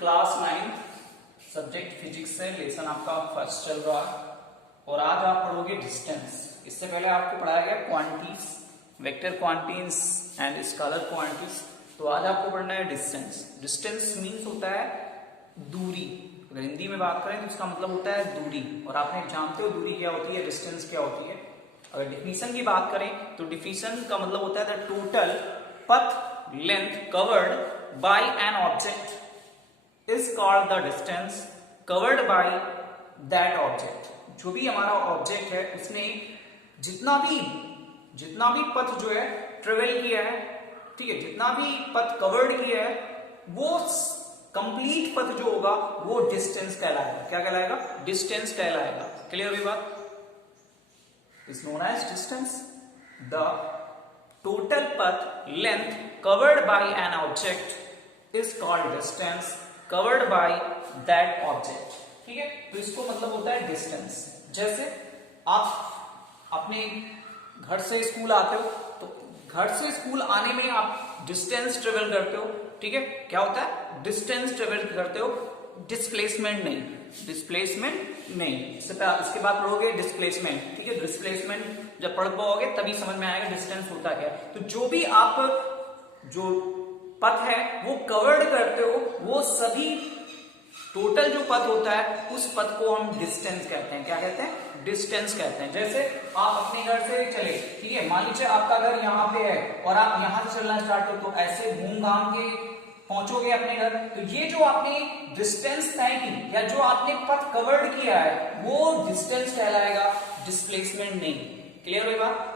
Class 9 subject physics से lesson आपका first चल रहा है और आज आप पढ़ोगे डिस्टेंस। इससे पहले आपको पढ़ाया गया quantities, vector quantities and scalar quantities. तो आज आपको पढ़ना है डिस्टेंस। डिस्टेंस मीन्स होता है दूरी। अगर हिंदी में बात करें तो इसका मतलब होता है दूरी, और आपने जानते हो दूरी क्या होती है, डिस्टेंस क्या होती है। अगर डिफिनीशन की बात करें तो डिफिनीशन का मतलब होता है the total path length covered by an object is called the distance covered by that object। जो भी हमारा ऑब्जेक्ट है उसने जितना भी पथ जो है ट्रेवल किया है, ठीक है, जितना भी पथ कवर्ड किया है वो कंप्लीट पथ जो होगा वो डिस्टेंस कहलाएगा। क्या कहलाएगा? डिस्टेंस कहलाएगा। क्लियर हुई बात? Is known as distance. The total path length covered by an object is called distance covered by that object. ठीक है, तो इसको मतलब होता है डिस्टेंस। जैसे आप अपने घर से स्कूल आते हो तो घर से स्कूल आने में आप डिस्टेंस ट्रेवल करते हो। ठीक है, क्या होता है? डिस्टेंस ट्रेवल करते हो, डिस्प्लेसमेंट नहीं। डिस्प्लेसमेंट नहीं। इसके बाद पढ़ोगे डिस्प्लेसमेंट। ठीक है, डिस्प्लेसमेंट जब पढ़ पाओगे तभी समझ में आएगा डिस्टेंस होता क्या है। तो जो भी आप जो पथ है वो कवर्ड करते हो, वो सभी टोटल जो पथ होता है उस पथ को हम डिस्टेंस कहते हैं। क्या कहते हैं? डिस्टेंस कहते हैं। जैसे आप अपने घर से चले, ठीक है, मान लीजिए आपका घर यहाँ पे है और आप यहाँ से चलना स्टार्ट हो तो ऐसे घूम घाम के पहुंचोगे अपने घर। तो ये जो आपने डिस्टेंस तय की या जो आपने पथ कवर्ड किया है वो डिस्टेंस कहलाएगा, डिस्प्लेसमेंट नहीं। क्लियर हुई बात?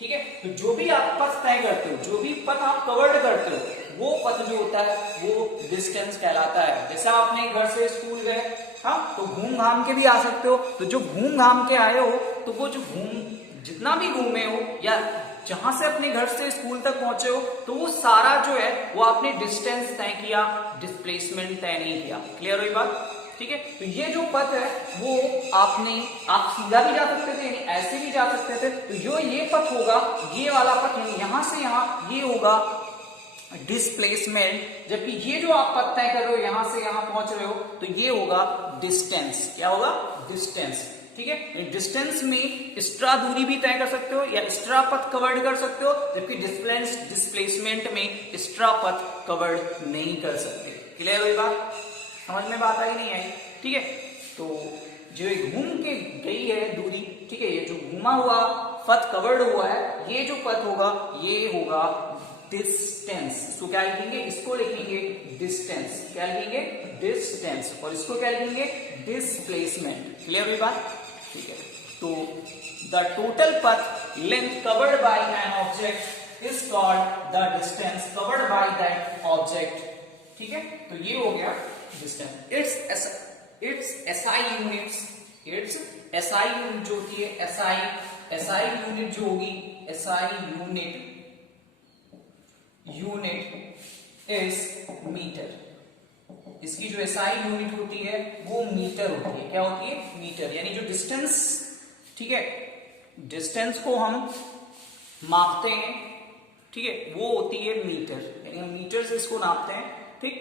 ठीक है, तो जो भी आप पथ तय करते हो, जो भी पथ आप कवर्ड करते हो, वो पथ जो होता है वो डिस्टेंस कहलाता है। जैसे आपने घर से स्कूल गए, हाँ, तो घूम घाम के भी आ सकते हो। तो जो घूम घाम के आए हो तो वो जो जितना भी घूमे हो या जहां से अपने घर से स्कूल तक पहुंचे हो तो वो सारा जो है वो आपने डिस्टेंस तय किया, डिस्प्लेसमेंट तय नहीं किया। क्लियर हुई बात? ठीक है, तो ये जो पथ है वो आप सीधा भी जा सकते थे, यानी ऐसे भी जा सकते थे। तो जो ये पथ होगा, ये वाला पथ यहां से यहां, ये होगा डिस्प्लेसमेंट। जबकि ये जो आप पथ तय कर रहे हो, यहां से यहां पहुंच रहे हो, तो ये होगा डिस्टेंस। क्या होगा? डिस्टेंस। ठीक है, डिस्टेंस में एक्स्ट्रा दूरी भी तय कर सकते हो या एक्स्ट्रा पथ कवर्ड कर सकते हो, जबकि डिस्प्लेसमेंट में एक्स्ट्रा पथ कवर्ड नहीं कर सकते। क्लियर हुई बात? समझ में बात आई नहीं आई? ठीक है, तो जो घूम के गई है दूरी, ठीक है, ये जो घूमा हुआ पथ कवर्ड हुआ है, ये जो पथ होगा ये होगा डिस्टेंस। इसको क्या लिखेंगे? इसको लिखेंगे डिस्टेंस। क्या लिखेंगे? डिस्टेंस। और इसको क्या लिखेंगे? डिस्प्लेसमेंट। क्लियर हुई बात? ठीक है, तो the total path length covered by an object is called the distance covered by that object. ठीक है, तो ये हो गया distance. It's SI units, it's SI unit जो होती है, एसआई यूनिट जो होगी, एसआई यूनिट इज मीटर। इसकी जो एसआई यूनिट होती है वो मीटर होती है। क्या होती है? मीटर। यानी जो डिस्टेंस, ठीक है, डिस्टेंस को हम मापते हैं, ठीक है, वो होती है मीटर। यानी हम मीटर से इसको नापते हैं। ठीक,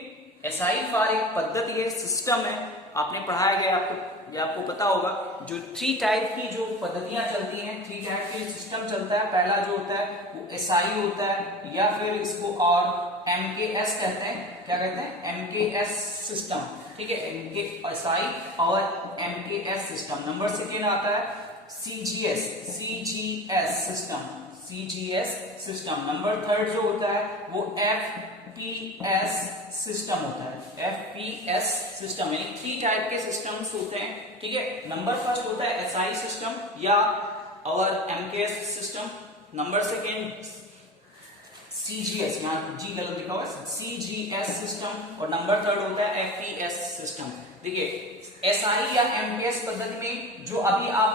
एसआई फार एक पद्धति है, सिस्टम है, आपने पढ़ाया गया, आपको पता होगा। जो 3 टाइप की जो पद्धतियां चलती हैं, 3 टाइप के सिस्टम चलता है। पहला जो होता है वो एसआई होता है, या फिर इसको और एमकेएस कहते हैं। क्या कहते हैं? MKS system. ठीक है, एसआई और एमकेएस सिस्टम। नंबर सेकेंड आता है सीजीएस सिस्टम। नंबर थर्ड जो होता है वो एफपीएस सिस्टम होता है। एफपीएस सिस्टम, यानी 3 टाइप के सिस्टम्स होते हैं। ठीक है, नंबर फर्स्ट होता है एसआई सिस्टम या और MKS system. Number second CGS, यहाँ जी गलत लिखा हुआ है, सीजीएस सिस्टम। और नंबर थर्ड होता है एफपीएस सिस्टम। देखिए, एसआई या एमकेएस पद्धति में जो अभी आप,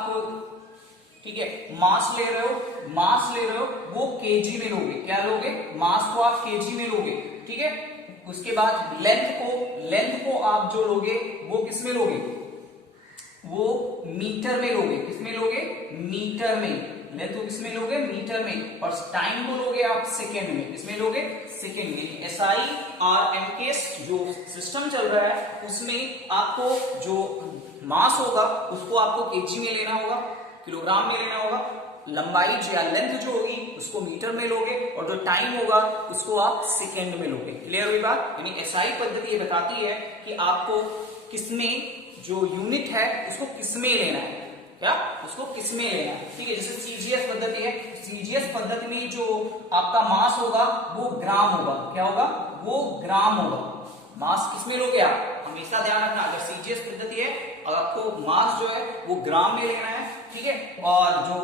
ठीक है, मास ले रहे हो वो केजी में लोगे। क्या लोगे? मास को आप केजी में लोगे। ठीक है, उसके बाद लेंथ को आप जो लोगे वो किस में लोगे? वो मीटर में लोगे। किस में लोगे? मीटर में। लेंथ को किसमें लोगे, मीटर में, और टाइम को लोगे आप सेकेंड में, किसमें लोगे, सेकेंड में। SI RMK जो सिस्टम चल रहा है उसमें आपको जो मास होगा उसको आपको केजी में लेना होगा, किलोग्राम में लेना होगा, लंबाई या लेंथ जो होगी उसको मीटर में लोगे, और जो टाइम होगा उसको आप सेकेंड में लोगे। क्लियर हुई बात? यानी SI पद्धति ये बताती है कि आपको किसमें जो यूनिट है उसको किसमें लेना है, क्या उसको किसमें लेना है। ठीक है, जैसे CGS पद्धति है, CGS पद्धति में जो आपका मास होगा वो ग्राम होगा, क्या होगा, वो ग्राम होगा। मास किसमें लोगे आप, हमेशा ध्यान रखना, अगर CGS पद्धति है आपको मास जो है वो ग्राम में लेना है, ठीक है, और जो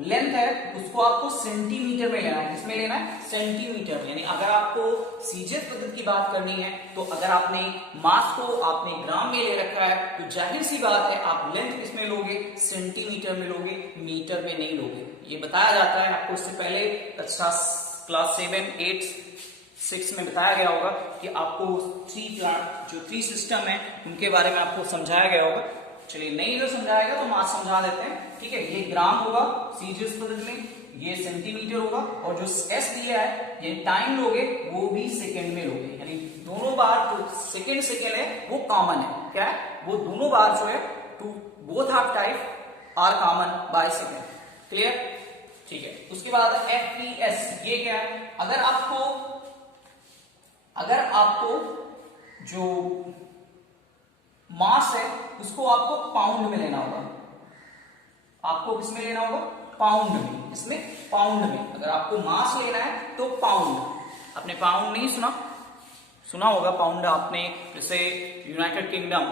लेंथ है उसको आपको सेंटीमीटर में लेना है, किसमें लेना है, सेंटीमीटर। यानी अगर आपको CGS पद्धति की बात करनी है तो अगर आपने मास को आपने ग्राम में ले रखा है तो जाहिर सी बात है आप लेंथ किसमें लोगे, सेंटीमीटर में लोगे, मीटर में नहीं लोगे। ये बताया जाता है आपको, इससे पहले कक्षा क्लास 7, 8, 6 में बताया गया होगा कि आपको 3 प्लांट जो 3 सिस्टम है उनके बारे में आपको समझाया गया होगा। चलिए नहीं जो समझाएगा तो मास समझा देते हैं। ठीक है, ये ग्राम होगा CGS पद्धति में, ये सेंटीमीटर होगा, और जो S दिया है ये टाइम लोगे वो भी सेकेंड में लोगे। यानी दोनों बार जो सेकेंड है वो कॉमन है, क्या है, वो दोनों बार जो है to both half type are common by second. Clear? ठीक है, उसके बाद FPS, ये क्या है, अगर आपको जो मास है उसको आपको पाउंड में लेना होगा, आपको किसमें लेना होगा, पाउंड में, इसमें पाउंड में। अगर आपको मास लेना है तो पाउंड, आपने पाउंड नहीं सुना होगा पाउंड आपने, जैसे यूनाइटेड किंगडम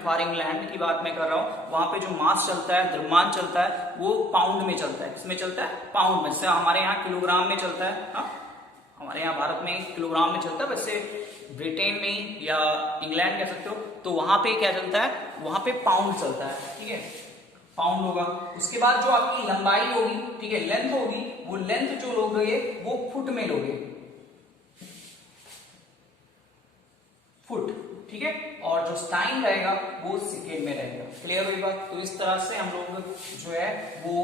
फॉर इंग्लैंड की बात मैं कर रहा हूं, वहां पे जो मास चलता है, द्रव्यमान चलता है वो पाउंड में चलता है, किसमें चलता है, पाउंड में। जैसे हमारे यहाँ किलोग्राम में चलता है, हाँ हमारे यहाँ भारत में किलोग्राम में चलता है, वैसे ब्रिटेन में या इंग्लैंड कह सकते हो तो वहां पे क्या चलता है, वहां पे पाउंड चलता है। ठीक है, पाउंड होगा। उसके बाद जो आपकी लंबाई होगी, ठीक है, लेंथ होगी, वो लेंथ जो लोगे वो फुट में लोगे, फुट। ठीक है, और जो टाइम रहेगा वो सेकेंड में रहेगा। क्लियर हुई बात? तो इस तरह से हम लोग जो है वो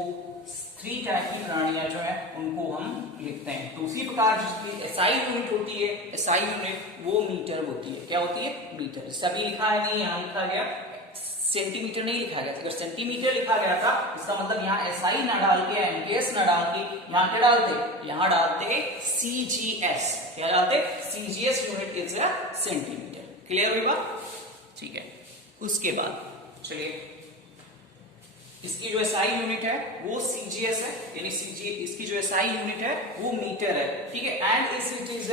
3 टाइप की प्रणालियां जो है उनको हम लिखते हैं। तो उसी प्रकार जिसकी SI यूनिट होती है, SI यूनिट वो मीटर होती है, क्या होती है, मीटर। सभी लिखा है नहीं, यहाँ लिखा गया सेंटीमीटर नहीं लिखा गया। अगर सेंटीमीटर लिखा गया था इसका मतलब यहाँ SI ना डाल के, MKS ना डाल के यहाँ क्या डालते, यहाँ डालते CGS, क्या डालते, CGS unit is a centimetre. Clear हुई बात? ठीक है, उसके बाद चलिए इसकी जो SI यूनिट है वो CGS है, यानी इसकी जो SI यूनिट है वो मीटर है। ठीक है, एंड इस इट इज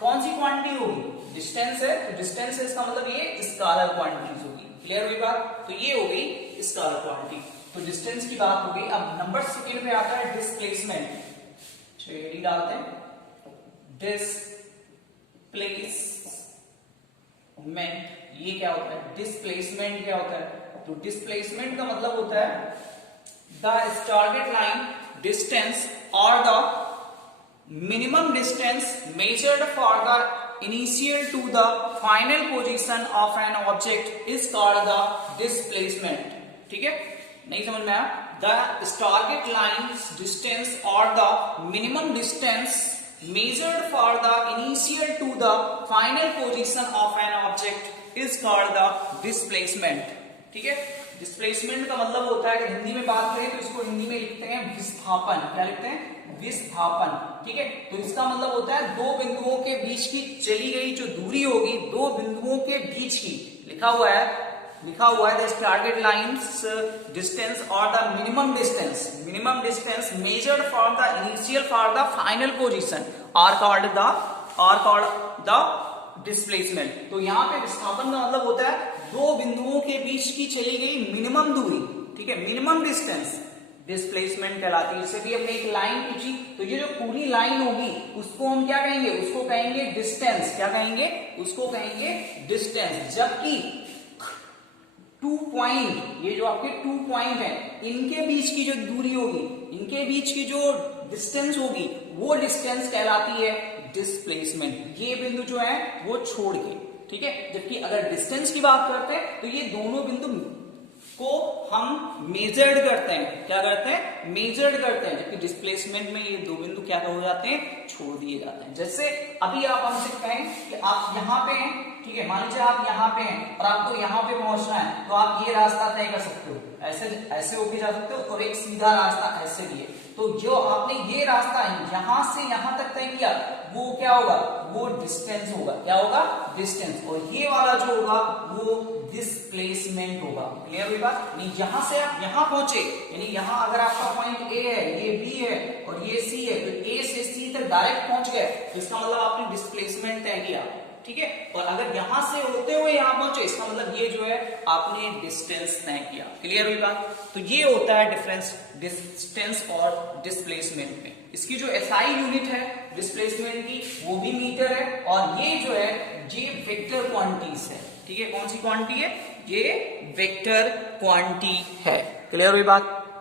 कौन सी क्वांटिटी होगी, डिस्टेंस है, तो डिस्टेंस है इसका मतलब ये स्केलर क्वांटिटीज होगी। क्लियर हुई बात? तो ये हो गई स्केलर क्वांटिटी, तो डिस्टेंस की बात हो गई। अब नंबर सेकेंड पे आता है डिस्प्लेसमेंट। चलिए डालते हैं, डिस्प्लेसमेंट, ये क्या होता है, डिस्प्लेसमेंट क्या होता है, तो डिस्प्लेसमेंट का मतलब होता है द स्टार्टेड लाइन डिस्टेंस और the minimum distance measured for the initial to the final position of an object is called the displacement. ठीक है, नहीं समझ में आया? द टारगेट लाइन डिस्टेंस और the minimum distance measured for the initial to the final position of an object is called the displacement। ठीक है, displacement का मतलब होता है कि हिंदी में बात करें तो इसको हिंदी में लिखते हैं विस्थापन। क्या लिखते हैं, विस्थापन। ठीक है, तो इसका मतलब होता है दो बिंदुओं के बीच की चली गई जो दूरी होगी, दो बिंदुओं के बीच की, लिखा हुआ है द टारगेट लाइन्स डिस्टेंस और the minimum distance measured for the initial for the final position are called the displacement. तो यहाँ पे विस्थापन का मतलब होता है दो बिंदुओं के बीच की चली गई मिनिमम दूरी। ठीक है, मिनिमम डिस्टेंस डिस्प्लेसमेंट कहलाती है। जैसे कि हमने एक लाइन खींची तो ये जो पूरी लाइन होगी उसको हम क्या कहेंगे, उसको कहेंगे डिस्टेंस। क्या कहेंगे, उसको कहेंगे डिस्टेंस। जबकि 2 पॉइंट, ये जो आपके 2 पॉइंट है, इनके बीच की जो दूरी होगी, इनके बीच की जो डिस्टेंस होगी वो डिस्टेंस कहलाती है डिस्प्लेसमेंट। ये बिंदु जो है वो छोड़ के। ठीक है, जबकि अगर डिस्टेंस की बात करते हैं तो ये दोनों बिंदु को हम मेजर्ड करते हैं, क्या करते हैं, मेजर्ड करते हैं, जबकि डिस्प्लेसमेंट में ये दो बिंदु क्या हो जाते हैं, छोड़ दिए जाते हैं। जैसे अभी आप हमसे कहें कि आप यहाँ पे हैं, ठीक है, मान लीजिए आप यहाँ पे हैं और आपको यहाँ पे पहुंचना है, तो आप ये रास्ता तय कर सकते हो, ऐसे ऐसे होके जा सकते हो, और एक सीधा रास्ता ऐसे भी है। तो जो आपने ये रास्ता यहां से यहां तक तय किया, वो क्या होगा, वो डिस्टेंस होगा, क्या होगा, डिस्टेंस, और ये वाला जो होगा वो डिस्प्लेसमेंट होगा। क्लियर हुई बात? नहीं, यहां से आप यहां पहुंचे, यानी यहां अगर आपका पॉइंट ए है, ये बी है और ये सी है, तो ए से सी तक डायरेक्ट पहुंच गए, तो इसका मतलब आपने डिस्प्लेसमेंट तय किया, ठीक है। और अगर यहां से होते हुए यहां पहुंचे, इसका मतलब ये जो है आपने डिस्टेंस तय किया। क्लियर हुई बात? तो ये होता है डिफरेंस डिस्टेंस और डिस्प्लेसमेंट में। इसकी जो एसआई यूनिट है डिस्प्लेसमेंट की, वो भी मीटर है, और ये जो है ये वेक्टर क्वांटिटीज है, ठीक है। कौन सी क्वांटिटी है? ये वेक्टर क्वांटिटी है। क्लियर हुई बात?